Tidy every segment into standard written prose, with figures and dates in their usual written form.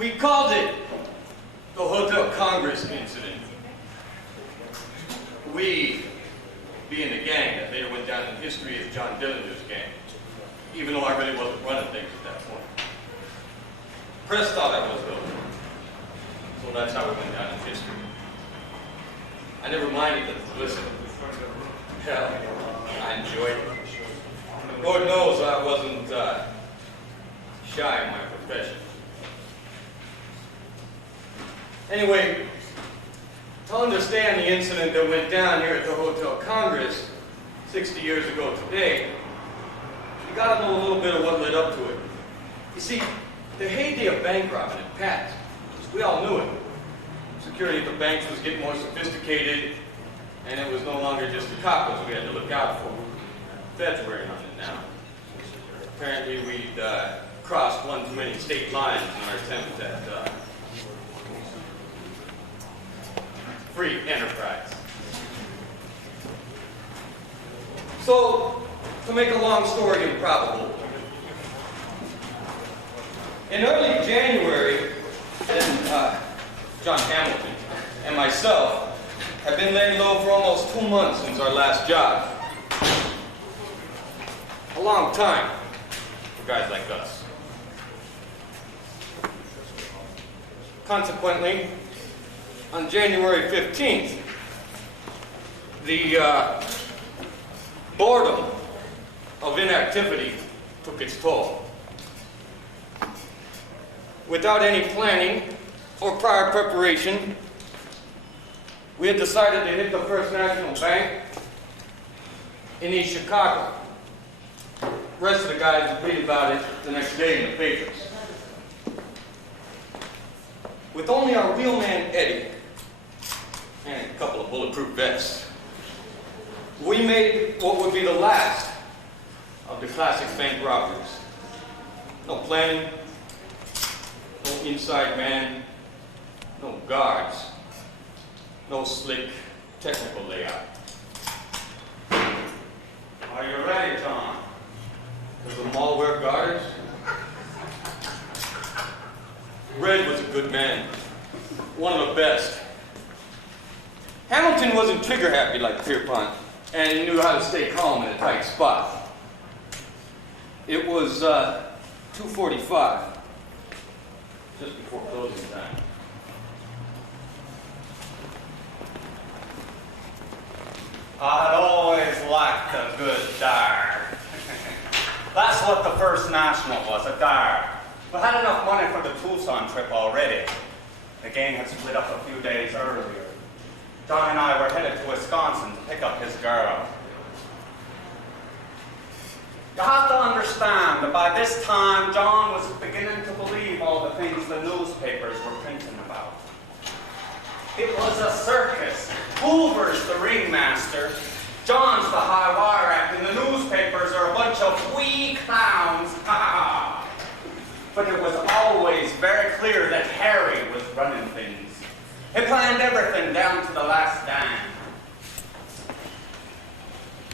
We called it the Hotel Congress incident. We, being the gang that later went down in history as John Dillinger's gang, even though I really wasn't running things at that point. Press thought I was, though. So that's how it went down in history. I never minded the publicity. Hell, I enjoyed it. Lord knows I wasn't shy in my profession. Anyway, to understand the incident that went down here at the Hotel Congress 60 years ago today, you gotta know a little bit of what led up to it. You see, the heyday of bank robbing had passed. We all knew it. Security at the banks was getting more sophisticated, and it was no longer just the coppers we had to look out for. Feds were in on it now. Apparently we'd crossed one too many state lines in our attempt at free enterprise. So, to make a long story improbable, in early January, John Hamilton and myself have been laying low for almost 2 months since our last job. A long time for guys like us. Consequently, on January 15th, the boredom of inactivity took its toll. Without any planning or prior preparation, we had decided to hit the First National Bank in East Chicago. The rest of the guys would read about it the next day in the papers. With only our wheelman Eddie and a couple of bulletproof vests, we made what would be the last of the classic bank robberies. No planning, no inside man, no guards, no slick technical layout. Are you ready, Tom? Does the mall wear guards? Red was a good man, one of the best. Hamilton wasn't trigger happy like Pierpont, and he knew how to stay calm in a tight spot. It was 2:45, just before closing time. I'd always liked a good dare. That's what the First National was, a dare. We had enough money for the Tucson trip already. The gang had split up a few days earlier. John and I were headed to Wisconsin to pick up his girl. You have to understand that by this time, John was beginning to believe all the things the newspapers were printing about. It was a circus. Hoover's the ringmaster. John's the high wire act, and the newspapers are a bunch of wee clowns. But it was always very clear that Harry was running things. He planned everything down to the last dime.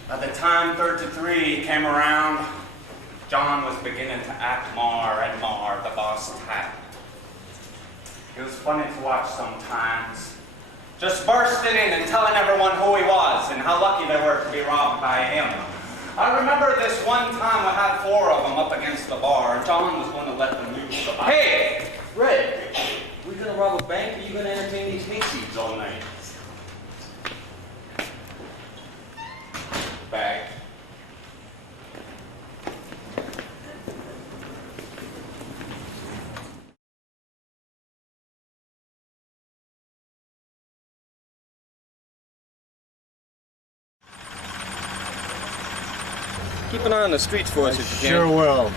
By the time 33 came around, John was beginning to act more and more the boss type. It was funny to watch sometimes. Just bursting in and telling everyone who he was and how lucky they were to be robbed by him. I remember this one time we had 4 of them up against the bar, and John was going to let them use the bar. Hey, Red, we gonna rob a bank, or you gonna entertain these hayseeds all night? Bag. Keep an eye on the streets for us if you can. Sure will.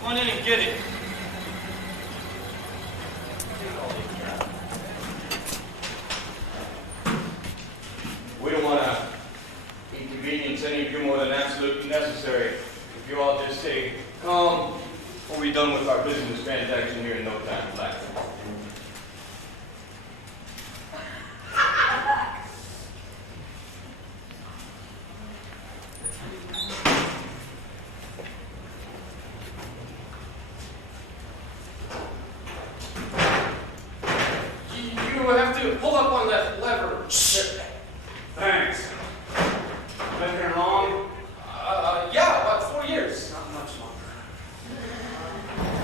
Come on in and get it. We don't want to inconvenience any of you more than absolutely necessary. If you all just stay calm, We'll be done with our business transaction here in no time flat. You have to pull up on that lever. Thanks. Been here long? Yeah, about 4 years. Not much longer.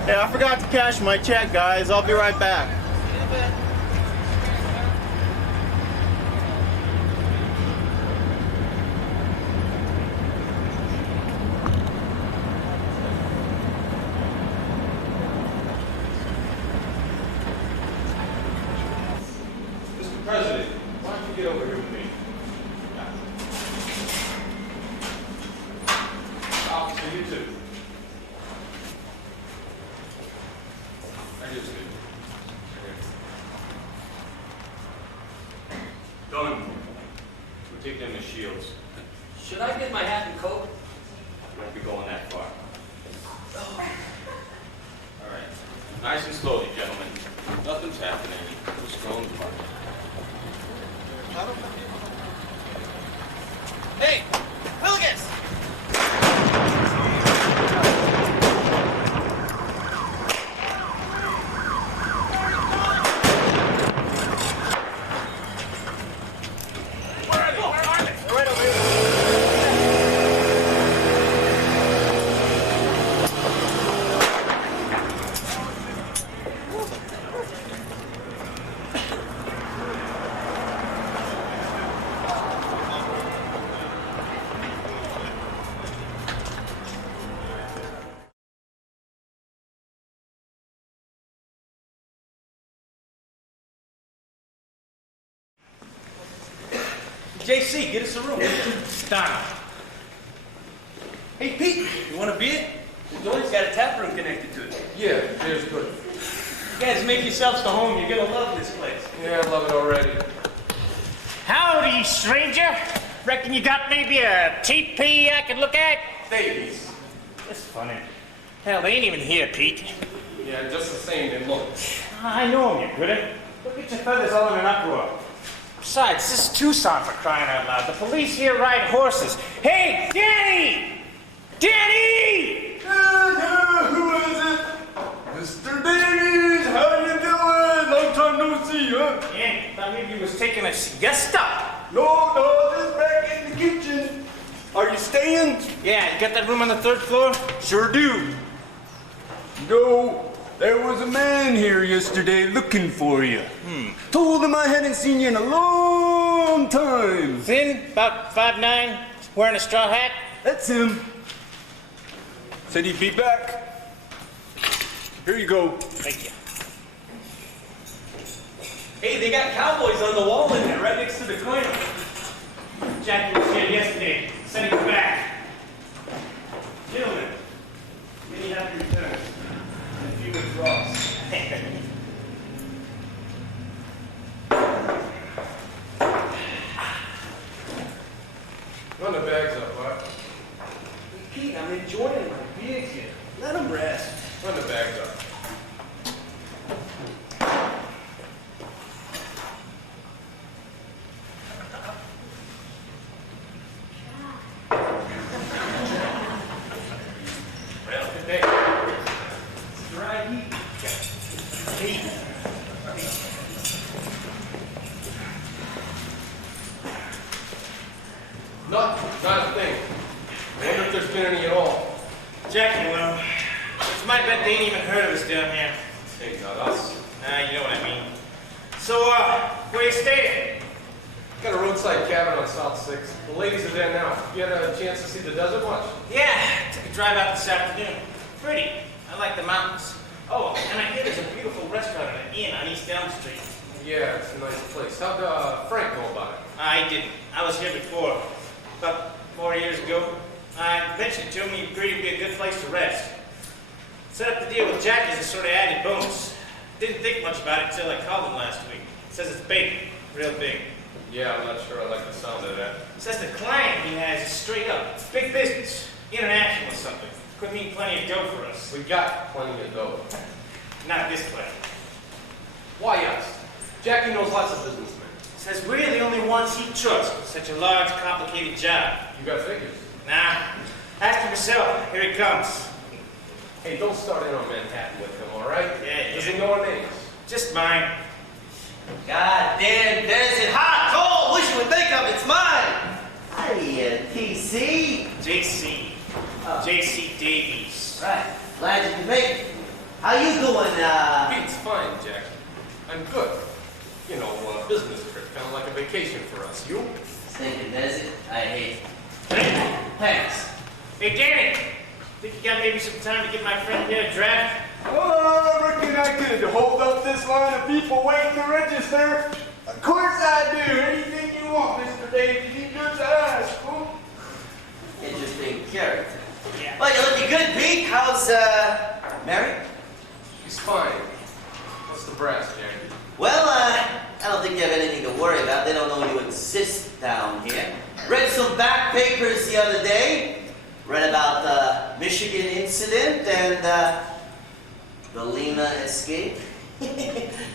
Hey, I forgot to cash my check, guys. I'll be right back. Mr. President, why don't you get over here with me? Officer, you too. I just did. Done. We'll take them as shields. Should I get my hat and coat? Won't be going that far. All right. Nice and slowly, gentlemen. Nothing's happening. Just going apart. Hey, hooligans! JC, get us a room. Down. Hey, Pete, you want a beer? The door's got a tap room connected to it. Yeah, there's good. You guys make yourselves to home. You're gonna love this place. Yeah, I love it already. Howdy, stranger. Reckon you got maybe a TP I could look at? Davies. That's funny. Hell, they ain't even here, Pete. Yeah, just the same, they look. I know 'em, you gooder. Look at your feathers all in an uproar. Besides, this is Tucson for crying out loud. The police here ride horses. Hey, Danny! Danny! Who is it? Mr. Davies, how you doing? Long time no see, huh? Yeah, thought maybe you was taking a siesta. No, just back in the kitchen. Are you staying? Yeah, you got that room on the 3rd floor? Sure do. No, there was a man here yesterday looking for you. Told him I hadn't seen you in a long time. Thin, about 5'9", wearing a straw hat. That's him. Said he'd be back. Here you go. Thank you. Hey, they got cowboys on the wall in there, right next to the corner. Jackie was here yesterday. Said he was back. Gentlemen, many happy returns. And a few withdrawals. Run the bags up, what? Pete, I'm enjoying my beer here. Let them rest. Run the bags up. Well, today, it's dry heat. Heat. Not a thing. I wonder if there's been any at all. Jackie, well, it's my bet they ain't even heard of us down here. Hey, not us. You know what I mean. So, where you staying? Got a roadside cabin on South 6th. The ladies are there now. You had a chance to see the desert much? Yeah, took a drive out this afternoon. Pretty. I like the mountains. Oh, and I hear there's a beautiful restaurant and an inn on East Elm Street. Yeah, it's a nice place. How'd Frank know about it? I didn't. I was here before. About 4 years ago. I mentioned to him he agreed it'd be a good place to rest. Set up the deal with Jack as a sort of added bonus. Didn't think much about it until I called him last week. Says it's big. Real big. Yeah, I'm not sure I like the sound of that. Says the client he has is straight up. Big business. International or something. Could mean plenty of dough for us. We got plenty of dough. Not this way. Why us? Jackie knows lots of businessmen. Says we're the only ones he trusts with such a large, complicated job. You got figures. Nah. Ask him yourself. Here he comes. Hey, don't start in on Manhattan with him, all right? Yeah. Does he know our names? Just mine. God damn desert, hot, cold, wish you would think of it's mine. Hey, TC. JC. Oh. JC Davies. Right, glad you can make it. How you doing, It's fine, Jackie. I'm good. You know, business trip, kind of like a vacation for us. You? Stinking desert? I hate it. Hey, Thanks. Danny. Think you got maybe some time to give my friend here a draft? Oh, I reckon I could hold up this line of people waiting to register. Of course I do. Anything you want, Mr. Davies. You just ask, fool. Interesting character. Yeah. Well, you're looking good, Pete. How's, Mary? He's fine. What's the brass, Jackie? Well, I don't think you have anything to worry about. They don't know you exist down here. Read some back papers the other day. Read about the Michigan incident and, the Lima escape.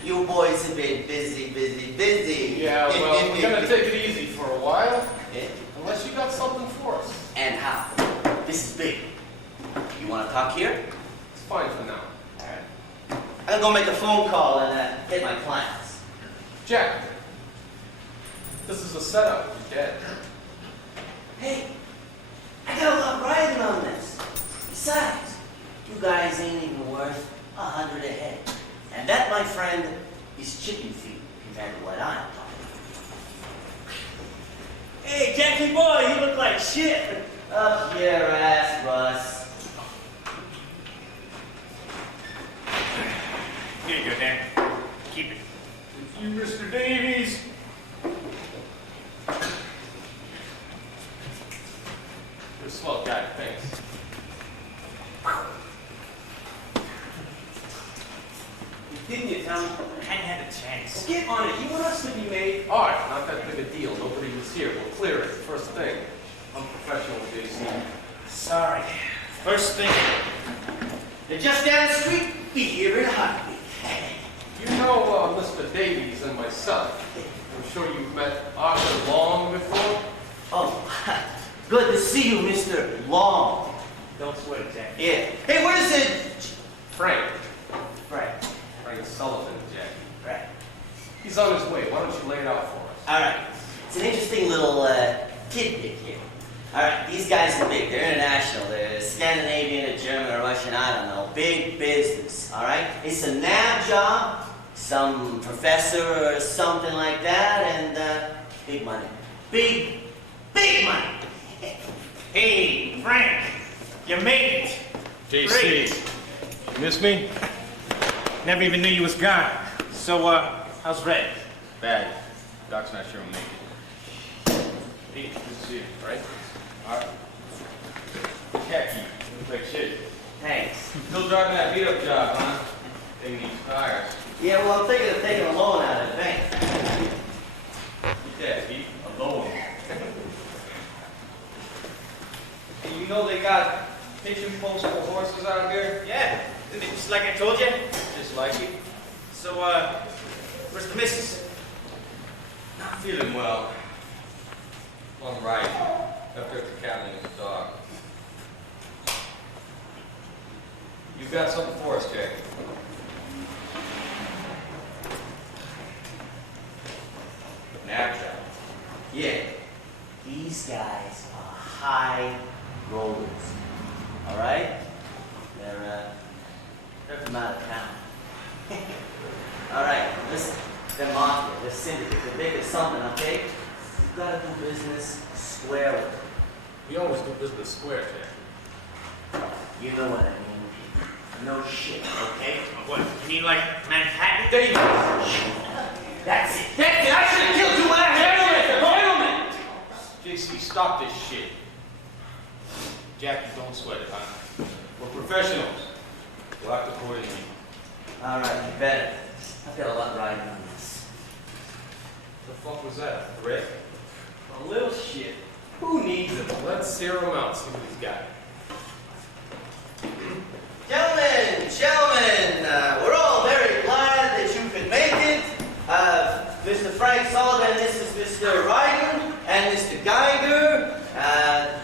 You boys have been busy. Yeah, well, we're gonna take it easy for a while. Yeah. Unless you got something for us. And how? This is big. You want to talk here? It's fine for now. All right. I'm gonna go make a phone call and get my clients. Jack, this is a setup. You're dead. Hey, I got a lot riding on this. Besides, you guys ain't even worth 100 a head. And that, my friend, is chicken feed compared to what I'm talking about. Hey, Jackie boy, you look like shit. Up your ass, Russ. Here you go, Dan. Keep it. It's you, Mr. Davies. You're a swell guy, thanks. Didn't you, Tom? I hadn't had a chance. Get on it. You want us to be made? All right, not that big a deal. Nobody was here. We'll clear it. First thing. I'm professional, JC. Sorry. First thing. They're just down the street. Be here in a heartbeat. You know Mr. Davies and myself. I'm sure you've met Arthur Long before. Oh, good to see you, Mr. Long. Don't sweat it, Jack. Yeah. Hey, where's it? Frank. Right. Frank Sullivan, Jackie. Right. He's on his way. Why don't you lay it out for us? All right. It's an interesting little tidbit here. All right, these guys are big. They're international. They're Scandinavian or German or Russian, I don't know. Big business, all right? It's a NAB job, some professor or something like that, and big money. Big money. Hey, Frank. You made it. JC. You miss me? Never even knew you was gone. So, how's Red? Bad. Doc's not sure I'm naked. Pete, good to see you, right? All right. Khaki. Looks like shit. Thanks. Still driving that beat-up job, huh? Thing needs tires. Yeah, well, I'm thinking of taking a loan out of the bank. Get that, Pete. A loan. Hey, you know they got pigeon posts for horses out there? Yeah. Just like I told you. Just like it. So, where's the missus? Not feeling well. Long ride. Left her at the cabin with the dog. You got something for us, Jack? NAB job. Yeah. These guys are high rollers. All right? They're from out of town. All right, listen. They're mafia. They're syndicate. They're big as something, okay? You've got to do business square with them. We always do business square, Jack. You know what I mean. No shit, okay? What? You mean like Manhattan? Davies! That's it. That's it. I should have killed you when I had you. JC, stop this shit. Jackie, don't sweat it, huh? We're professionals. We'll act accordingly. All right, you better. I've got a lot riding on this. The fuck was that? A threat? A little shit. Who needs it? Let's hear him out, see what he's got. and Mr. Geiger,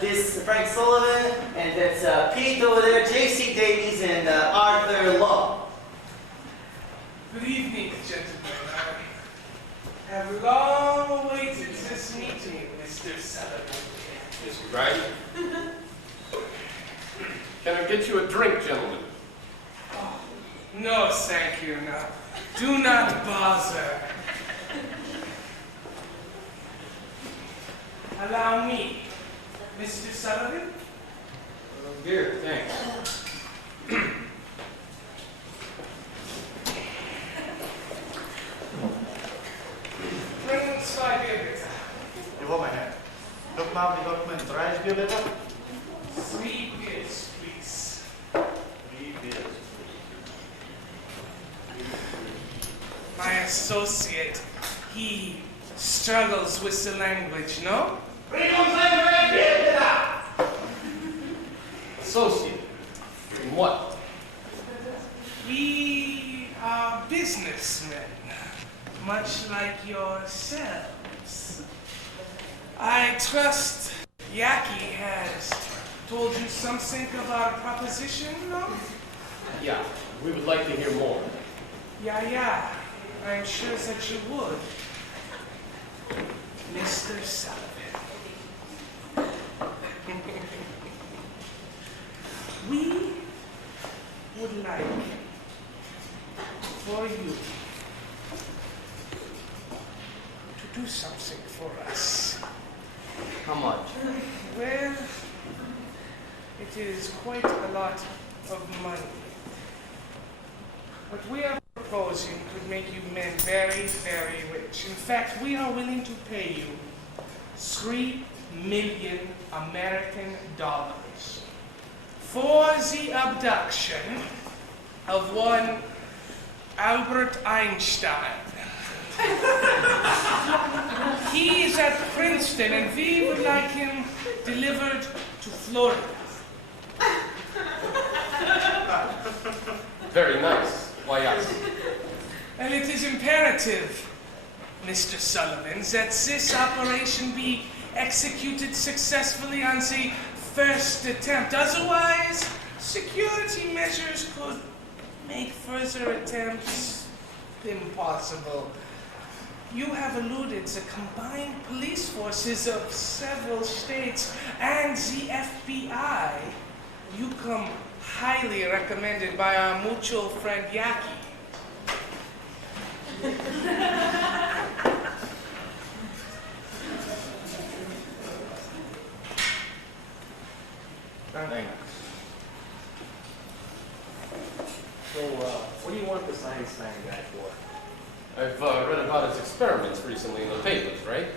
this Frank Sullivan, and that's Pete over there, J.C. Davies, and Arthur Law. Good evening, gentlemen. I have long awaited this meeting, Mr. Sullivan. Mr. Greider? Can I get you a drink, gentlemen? Oh, no, thank you, no. Do not bother. Allow me, Mr. Sullivan. Oh, dear, thanks. Bring inside here, bitte. Jawohl, mein Herr. Look mal auf die Dokumente. 30 Bier, bitte. 3 beers, please. 3 Bier. My associate, he struggles with the language, no? Associate? In what? We are businessmen, much like yourselves. I trust Yaki has told you something of our proposition, no? Yeah, we would like to hear more. Yeah, I'm sure that you would. Mr. Sullivan. We would like for you to do something for us. How much? Well, it is quite a lot of money. What we are proposing could make you men very, very rich. In fact, we are willing to pay you $3 million American for the abduction of one Albert Einstein. He is at Princeton, and we would like him delivered to Florida. Very nice. Why us? And it is imperative, Mr. Sullivan, that this operation be executed successfully on the first attempt. Otherwise, security measures could make further attempts impossible. You have alluded the combined police forces of several states and the FBI. You come highly recommended by our mutual friend Yaki. Thanks. So, what do you want this Einstein guy for? I've read about his experiments recently in the papers, right?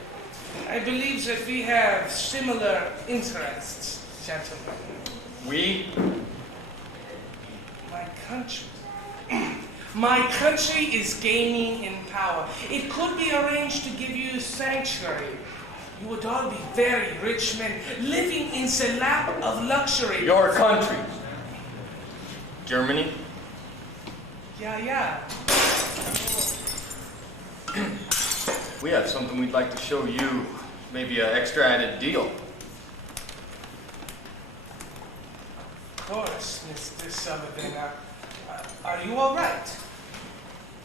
I believe that we have similar interests, gentlemen. We? My country. My country is gaining in power. It could be arranged to give you sanctuary. You would all be very rich men living in the lap of luxury. Your country. Germany? Yeah. We have something we'd like to show you. Maybe an extra added deal. Of course, Mr. Sullivan. Are you all right?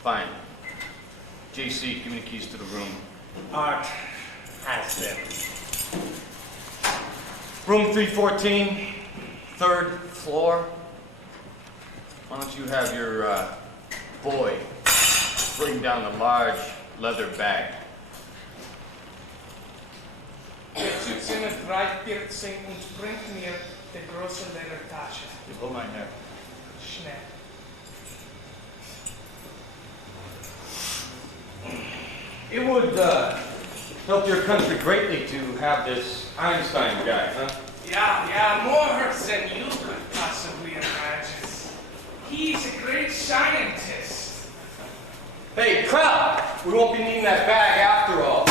Fine. JC, give me the keys to the room. Art has them. Room 314, 3rd floor. Why don't you have your boy bring down the large leather bag? Bezüglich Breitbierzing und bringt mir die große Ledertasche. Jawohl, mein Herr. Schnell. It would help your country greatly to have this Einstein guy, huh? Yeah, more than you could possibly imagine. He's a great scientist. Hey, crowd! We won't be needing that bag after all.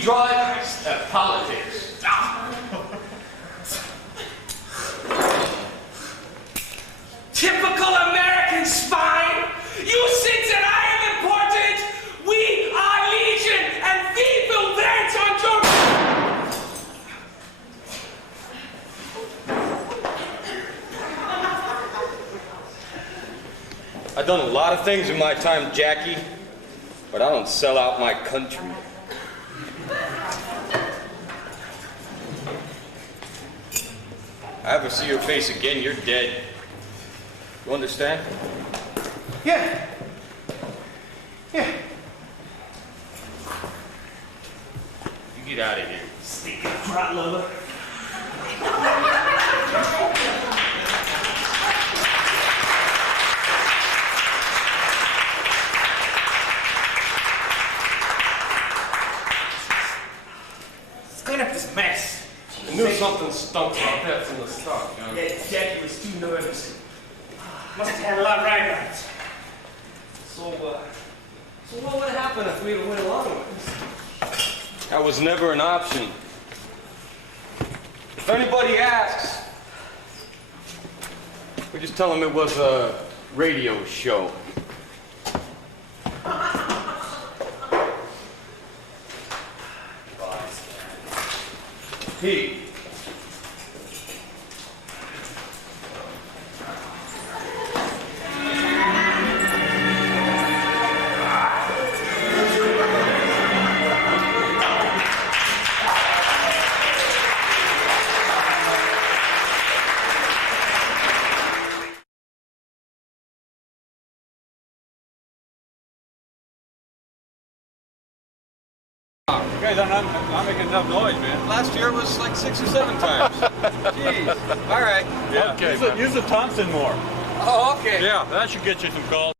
We drive politics. Typical American spine! You think that I am important? We are legion, and we will dance on your... I've done a lot of things in my time, Jackie, but I don't sell out my country. If I ever see your face again, you're dead. You understand? Yeah. Yeah. You get out of here. Stinking trot lover. Let's clean up this mess. I knew something stunk about that from the start, John. Yeah, Jackie was too nervous. Must have had a lot of ride-rides. So what would happen if we went along with this? That was never an option. If anybody asks, we just tell them it was a radio show. Pete. You guys are not making enough noise, man. Last year was like 6 or 7 times. Jeez. All right. Yeah. Okay, Use the Thompson more. Oh, okay. Yeah, that should get you some calls.